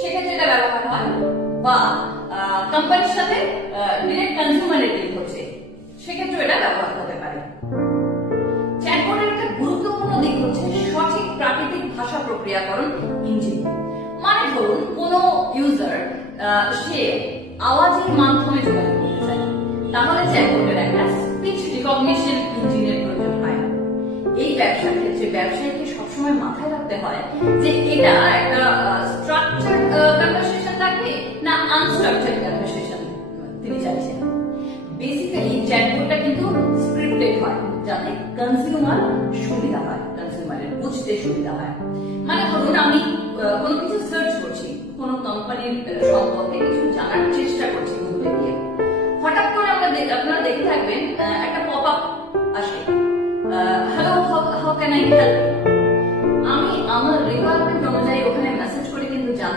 সেক্ষেত্রে এটা ব্যবহার হয়, বা কোম্পানির সাথে ডিরেক্ট কনজিউমারের ডিল হচ্ছে, সেক্ষেত্রে এটা ব্যবহার হতে পারে। চ্যাটবটের একটা গুরুত্বপূর্ণ দিক হচ্ছে সঠিক প্রাকৃতিক ভাষা প্রক্রিয়াকরণ ইঞ্জিন। মানে ধরুন কোন ইউজার সে আওয়াজের মাধ্যমে যোগাযোগ করতে চায়, তাহলে চ্যাটবটের একটা স্পিচ রিকগনিশন ইঞ্জিনের প্রয়োজন হয়। এই ব্যবসার ক্ষেত্রে ব্যবসায়ীকে সবসময় মাথায় রাখতে হয় যে এটা একটা স্ট্রাকচার্ড কনভারসেশন থাকবে না আনস্ট্রাকচার্ড কনভারসেশন তিনি চাইছেন। বেসিক্যালি চ্যাটবটটা কিন্তু স্ক্রিপ্টেড হয় যাতে কনজিউমার সুবিধা হয়, কনজিউমারের বুঝতে সুবিধা হয়। মানে ধরুন আমি কোনো কিছু সার্চ করছি, কোনো কোম্পানির সম্পর্কে কিছু জানার চেষ্টা করছি গুগলে গিয়ে, হঠাৎ করে আপনারা দেখে থাকবেন একটা পপ আপ আসে, hello how can I help